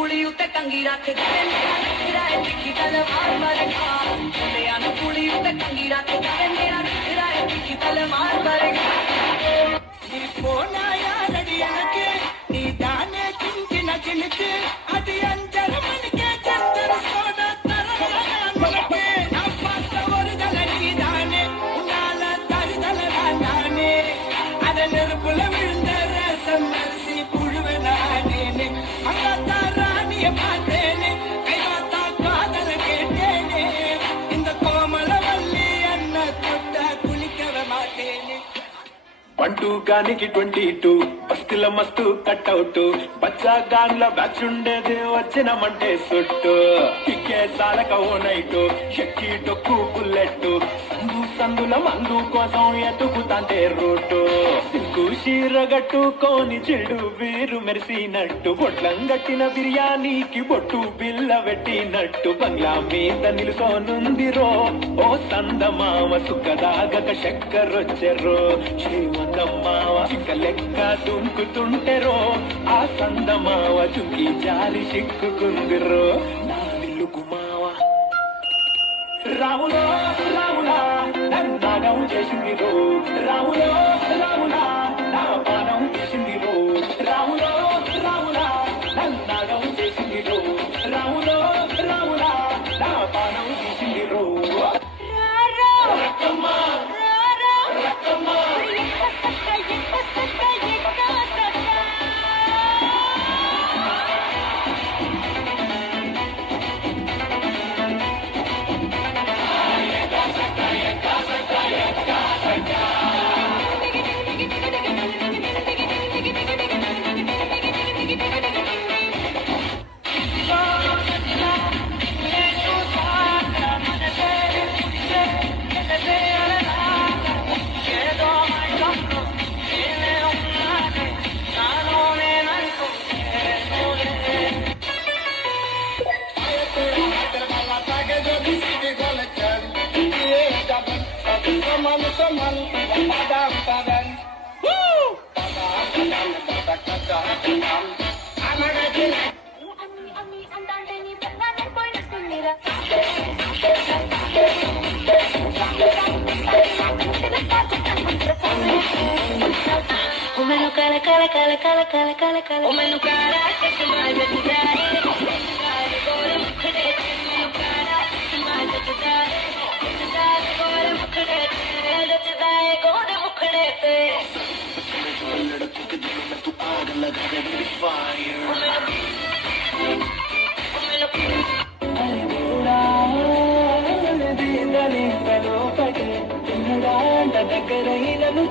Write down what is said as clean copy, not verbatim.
ਕੁੜੀ ਉੱਤੇ ਟੰਗੀ ਰੱਖਦਾ ਵੇ ਮੇਰਾ ਨਖਰਾ ਏ ਤਿੱਖੀ ਤਲਵਾਰ ਵਰਗਾ ਮੁੰਡਿਆਂ ਨੂੰ ਕੁੜੀ ਉੱਤੇ ਟੰਗੀ ਰੱਖਦਾ ਵੇ ਮੇਰਾ ਨਖਰਾ ਏ ਤਿੱਖੀ ਤਲਵਾਰ ਵਰਗਾ నీ పోనాయా రడియనకే నీ దానే చించిన చిలికి అది అంజరమనికే చందర సోడ తరలనకే నా పాత వరదల నీ దానే ఉనాల తరిదల నానే అద నెరుపుల వింద రసం మెరిసి పుழுవనానే అంగత రాణియ మాటేనే కైవాత కాదల కేటేనే ఇంద కోమల వల్లి అన్న తొట్ట కులికవ మాటేనే పంటూ గానికి 22 బస్తిల మస్తు కట్అవుట్ బచ్చా గాన్ల బ్యాచ్ ఉండేది వచ్చినమంటే సుట్టు టిక్కే సాలక ఓ నైటు ఎక్కి డొక్కు బుల్లెట్ సందుల మందు కోసం ఎతుకుతాంటే రూటు సిగ్గు చీరగట్టుకోని చెడు వీరు మెరిసినట్టు బొట్లం గట్టిన బిర్యానీకి బొట్టు బిల్ల పెట్టినట్టు బంగ్లా మీద నిలుసోనుందిరో ఓ సందమామ సుఖదాగక చక్కరొచ్చెరో శ్రీమందమ్మావ చిక్క లెక్క దుంకుతుంటెరో ఆ సందమావ చుంకి జారి చిక్కుకుందిరో నా నిలుకు మావ రాములో రాములా నన్నాగం చేసిందిరో రాములో రాములా నా పానం చేసిందిరో రాములో రాములా నన్నాగం చేసిందిరో రాములో రాములా నా పానం చేసిందిరో ਮੈਨੂੰ ਕਾਲਾ ਚਸ਼ਮਾ ਜੱਟਦਾ ਏ ਗੋਲ ਮੁਖੜੇ ਮੈਨੂੰ ਕਾਲਾ ਚਸ਼ਮਾ ਜੱਟਦਾ ਏ ਗੋਲ ਮੁਖੜੇ ਜੱਟਦਾ ਏ ਗੋਲ ਮੁਖੜੇ ਤੇ लड़कों के दिलों में तू आग लगा दे मेरी फायर अरे बूढ़ा दीदली लोपटे चिन्हड़ा దగ్గర నన్ను